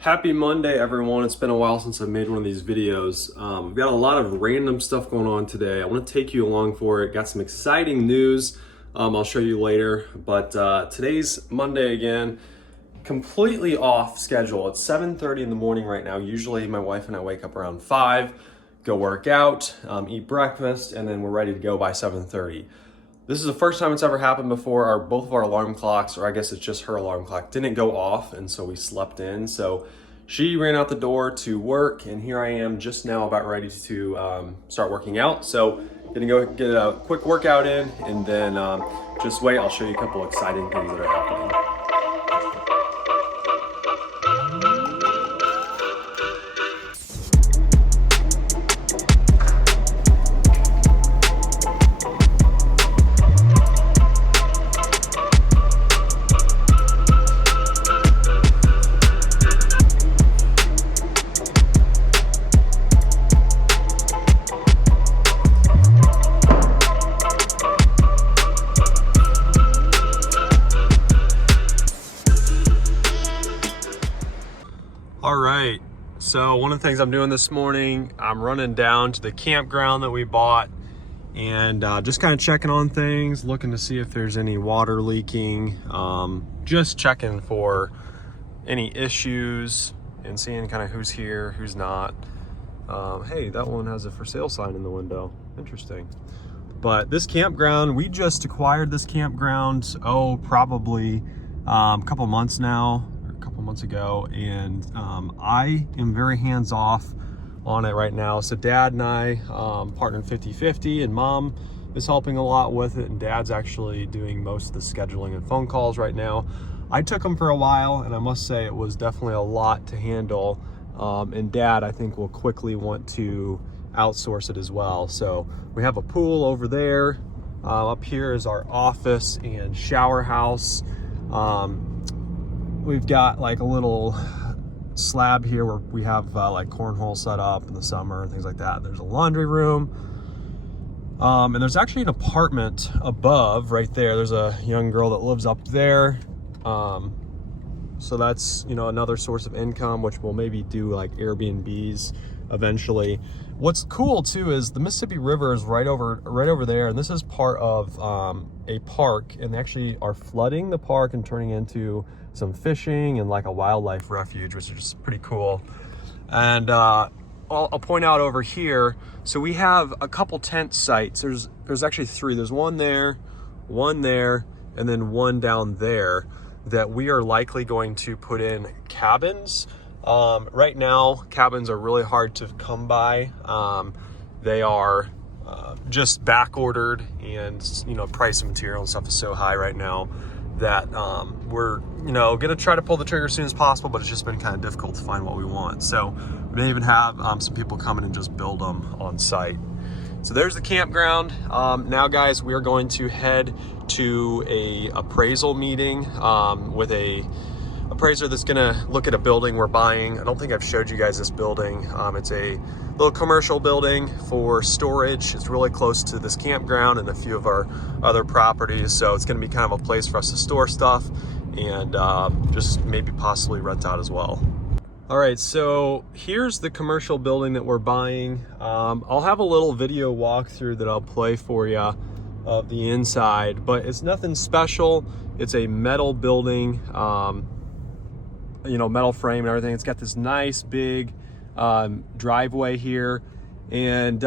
Happy Monday, everyone. It's been a while since I've made one of these videos. We've got a lot of random stuff going on today. I want to take you along for it. Got some exciting news I'll show you later. But today's Monday again, completely off schedule. It's 7:30 in the morning right now. Usually my wife and I wake up around 5, go work out, eat breakfast, and then we're ready to go by 7:30. This is the first time it's ever happened before. Both of our alarm clocks, or I guess it's just her alarm clock, didn't go off, and so we slept in. So she ran out the door to work, and here I am just now about ready to start working out. So gonna go get a quick workout in, and then just wait. I'll show you a couple exciting things that are happening. All right, so one of the things I'm doing this morning, I'm running down to the campground that we bought and just kind of checking on things, looking to see if there's any water leaking, just checking for any issues and seeing kind of who's here, who's not. Hey, that one has a for sale sign in the window. Interesting. But this campground, we just acquired this campground, probably a couple months now. Months ago, and I am very hands-off on it right now. So dad and I partnered 50-50, and mom is helping a lot with it, and dad's actually doing most of the scheduling and phone calls right now. I took them for a while, and I must say it was definitely a lot to handle, and dad, I think, will quickly want to outsource it as well. So we have a pool over there. Up here is our office and shower house. We've got like a little slab here where we have like cornhole set up in the summer and things like that. There's a laundry room. And there's actually an apartment above right there. There's a young girl that lives up there. So that's, another source of income, which we'll maybe do like Airbnbs eventually. What's cool too is the Mississippi River is right over there, and this is part of a park, and they actually are flooding the park and turning into some fishing and like a wildlife refuge, which is just pretty cool. And I'll point out over here, so we have a couple tent sites. There's actually 3. There's one there, and then one down there that we are likely going to put in cabins. Right now, cabins are really hard to come by. They are just back ordered, and price of material and stuff is so high right now that we're gonna try to pull the trigger as soon as possible, but it's just been kind of difficult to find what we want. So we may even have some people come in and just build them on site. So there's the campground. Now guys, we are going to head to a appraisal meeting with a appraiser that's gonna look at a building we're buying. I don't think I've showed you guys this building. It's a little commercial building for storage. It's really close to this campground and a few of our other properties. So it's gonna be kind of a place for us to store stuff and just maybe possibly rent out as well. All right, so here's the commercial building that we're buying. I'll have a little video walkthrough that I'll play for you of the inside, but it's nothing special. It's a metal building, metal frame and everything. It's got this nice big driveway here, and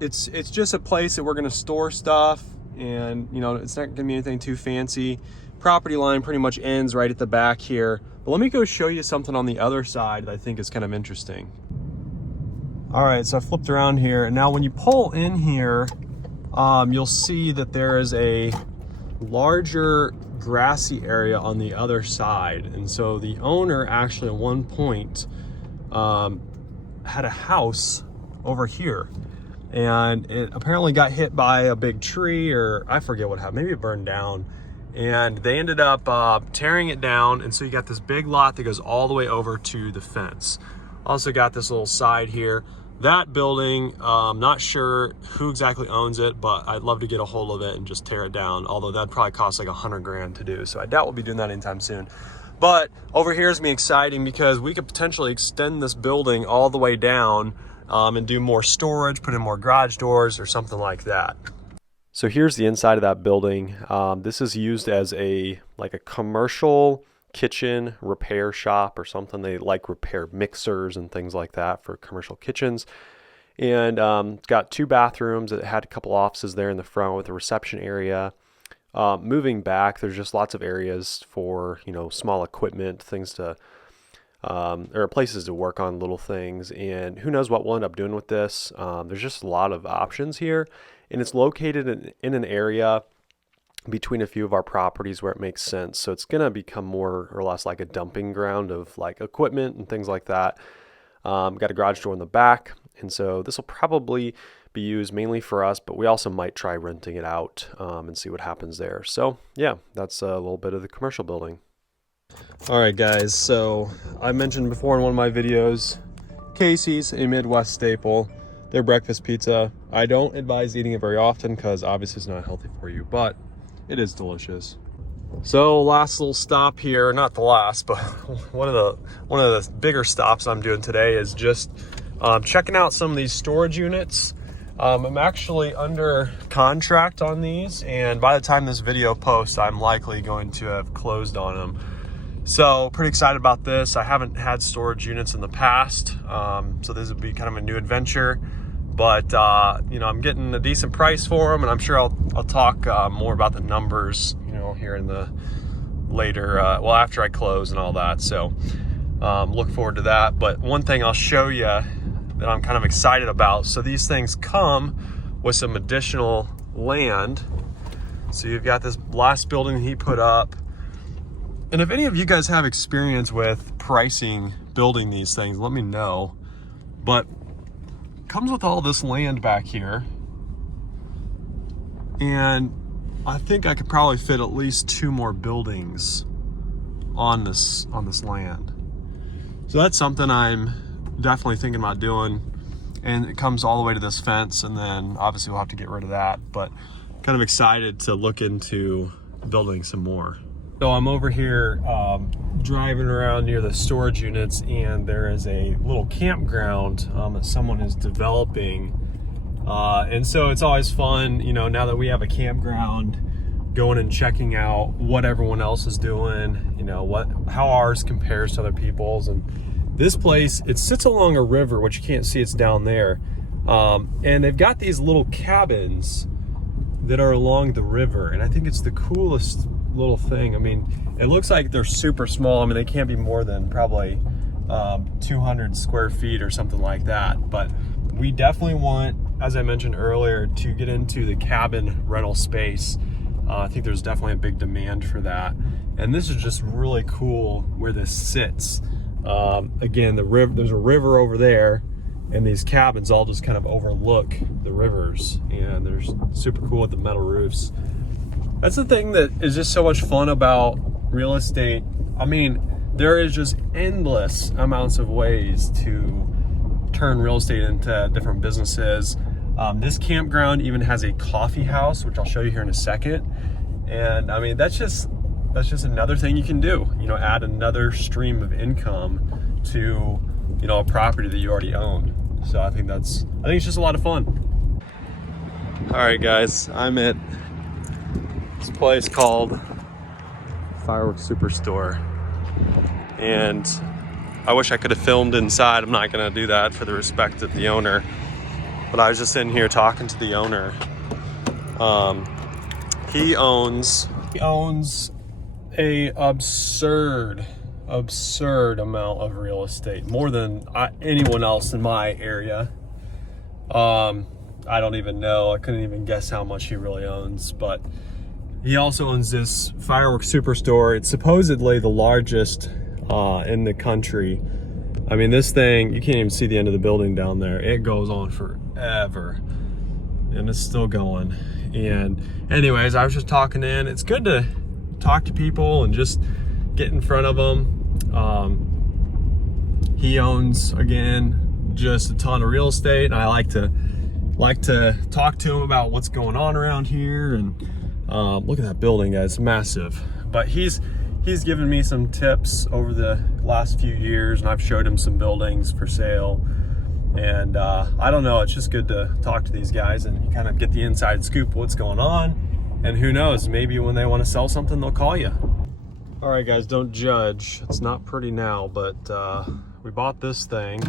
it's just a place that we're going to store stuff, and it's not going to be anything too fancy. Property line pretty much ends right at the back here, but let me go show you something on the other side that I think is kind of interesting. All right, so I flipped around here, and now when you pull in here, you'll see that there is a larger grassy area on the other side. And so the owner actually at one point had a house over here, and it apparently got hit by a big tree, or I forget what happened, maybe it burned down, and they ended up tearing it down. And so you got this big lot that goes all the way over to the fence. Also got this little side here. That building, not sure who exactly owns it, but I'd love to get a hold of it and just tear it down. Although that'd probably cost like $100 grand to do. So I doubt we'll be doing that anytime soon. But over here is me exciting because we could potentially extend this building all the way down and do more storage, put in more garage doors or something like that. So here's the inside of that building. This is used as a commercial kitchen repair shop or something. They repair mixers and things like that for commercial kitchens. And it's got 2 bathrooms. It had a couple offices there in the front with a reception area. Moving back, there's just lots of areas for, small equipment, things to, or places to work on little things. And who knows what we'll end up doing with this. There's just a lot of options here. And it's located in an area between a few of our properties where it makes sense. So it's going to become more or less like a dumping ground of equipment and things like that. Got a garage door in the back. And so this will probably be used mainly for us, but we also might try renting it out and see what happens there. So yeah, that's a little bit of the commercial building. All right, guys. So I mentioned before in one of my videos, Casey's, a Midwest staple, their breakfast pizza. I don't advise eating it very often because obviously it's not healthy for you, but it is delicious. So last little stop here, not the last, but one of the bigger stops I'm doing today is just checking out some of these storage units. I'm actually under contract on these, and by the time this video posts, I'm likely going to have closed on them. So pretty excited about this. I haven't had storage units in the past, so this would be kind of a new adventure. But I'm getting a decent price for them, and I'm sure I'll talk more about the numbers, here in the later, after I close and all that. So look forward to that. But one thing I'll show you that I'm kind of excited about. So these things come with some additional land. So you've got this last building he put up. And if any of you guys have experience with pricing building these things, let me know. But it comes with all this land back here. And I think I could probably fit at least 2 more buildings on this land. So that's something I'm definitely thinking about doing. And it comes all the way to this fence, and then obviously we'll have to get rid of that, but kind of excited to look into building some more. So I'm over here driving around near the storage units, and there is a little campground that someone is developing. And so it's always fun, now that we have a campground, going and checking out what everyone else is doing, how ours compares to other people's. And this place, it sits along a river, which you can't see, it's down there. And they've got these little cabins that are along the river. And I think it's the coolest little thing. I mean, it looks like they're super small. I mean, they can't be more than probably 200 square feet or something like that. But we definitely want, as I mentioned earlier, to get into the cabin rental space. I think there's definitely a big demand for that. And this is just really cool where this sits. Again, there's a river over there, and these cabins all just kind of overlook the rivers, and they're super cool with the metal roofs. That's the thing that is just so much fun about real estate. I mean, there is just endless amounts of ways to turn real estate into different businesses. This campground even has a coffee house, which I'll show you here in a second. And I mean, that's just another thing you can do, add another stream of income to, a property that you already own. So I think it's just a lot of fun. All right, guys, I'm at this place called Fireworks Superstore. And I wish I could have filmed inside. I'm not gonna do that for the respect of the owner. But I was just in here talking to the owner. He owns a absurd amount of real estate, more than anyone else in my area. I don't even know. I couldn't even guess how much he really owns. But he also owns this Fireworks Superstore. It's supposedly the largest in the country. I mean, this thing, you can't even see the end of the building down there. It goes on forever, and it's still going. And anyways, I was just talking in. It's good to talk to people and just get in front of them. He owns, again, just a ton of real estate, and I like to talk to him about what's going on around here. And look at that building, guys, it's massive. But he's he's given me some tips over the last few years, and I've showed him some buildings for sale. And I don't know, it's just good to talk to these guys and kind of get the inside scoop of what's going on. And who knows, maybe when they want to sell something, they'll call you. All right, guys, don't judge. It's not pretty now, but we bought this thing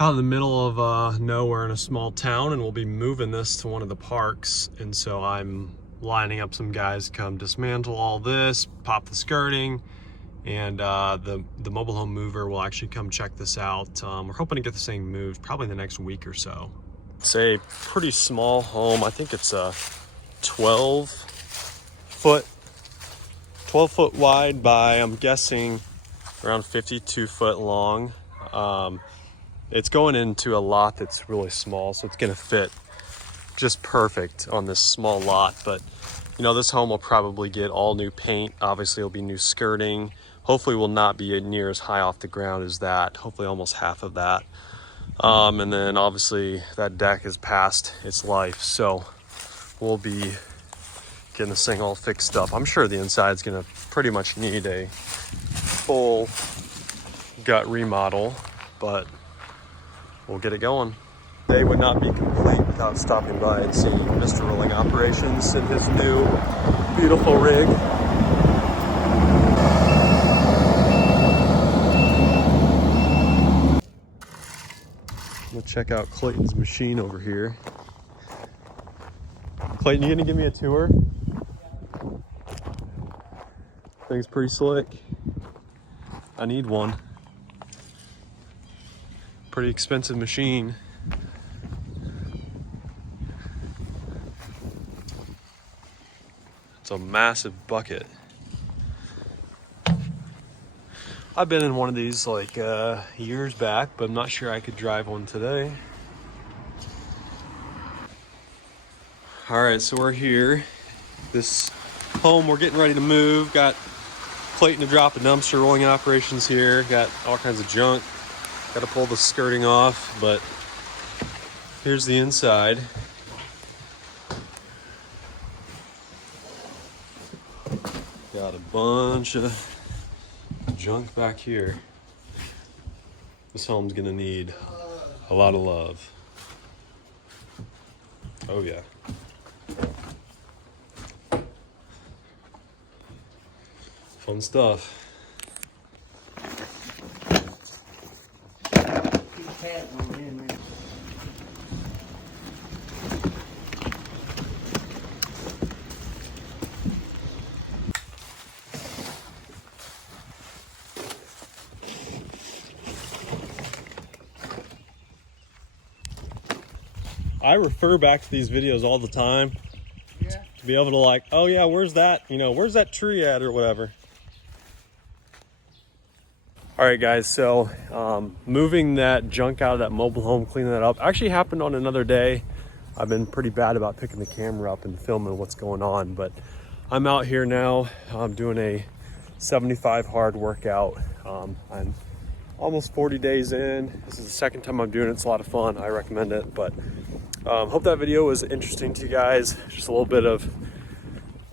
out in the middle of nowhere in a small town, and we'll be moving this to one of the parks. And so I'm lining up some guys to come dismantle all this, pop the skirting, and the mobile home mover will actually come check this out. We're hoping to get this thing moved probably in the next week or so. It's a pretty small home. I think it's a 12 foot wide by, I'm guessing, around 52 foot long. It's going into a lot that's really small, so it's gonna fit just perfect on this small lot. But you know, this home will probably get all new paint. Obviously it'll be new skirting. Hopefully will not be near as high off the ground as that. Hopefully almost half of that. And then obviously that deck is past its life, so we'll be getting this thing all fixed up. I'm sure the inside's gonna pretty much need a full gut remodel, but we'll get it going. They would not be complete without stopping by and seeing Mr. Rolling Operations in his new beautiful rig. We'll check out Clayton's machine over here. Clayton, you gonna give me a tour? Thing's pretty slick. I need one. Pretty expensive machine. It's a massive bucket. I've been in one of these like years back, but I'm not sure I could drive one today. All right, so we're here. This home we're getting ready to move. Got Clayton to drop a dumpster, rolling operations here. Got all kinds of junk. Got to pull the skirting off, but here's the inside. Got a bunch of junk back here. This home's gonna need a lot of love. Oh yeah. Fun stuff. I refer back to these videos all the time. Yeah. To be able to like, oh yeah, where's that? You know, where's that tree at or whatever. All right, guys, so moving that junk out of that mobile home, cleaning that up, actually happened on another day. I've been pretty bad about picking the camera up and filming what's going on, but I'm out here now. I'm doing a 75 hard workout. I'm almost 40 days in. This is the second time I'm doing it. It's a lot of fun. I recommend it, but hope that video was interesting to you guys. Just a little bit of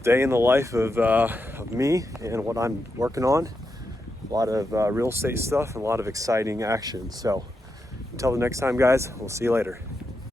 day in the life of me and what I'm working on. A lot of real estate stuff and a lot of exciting action. So until the next time, guys, we'll see you later.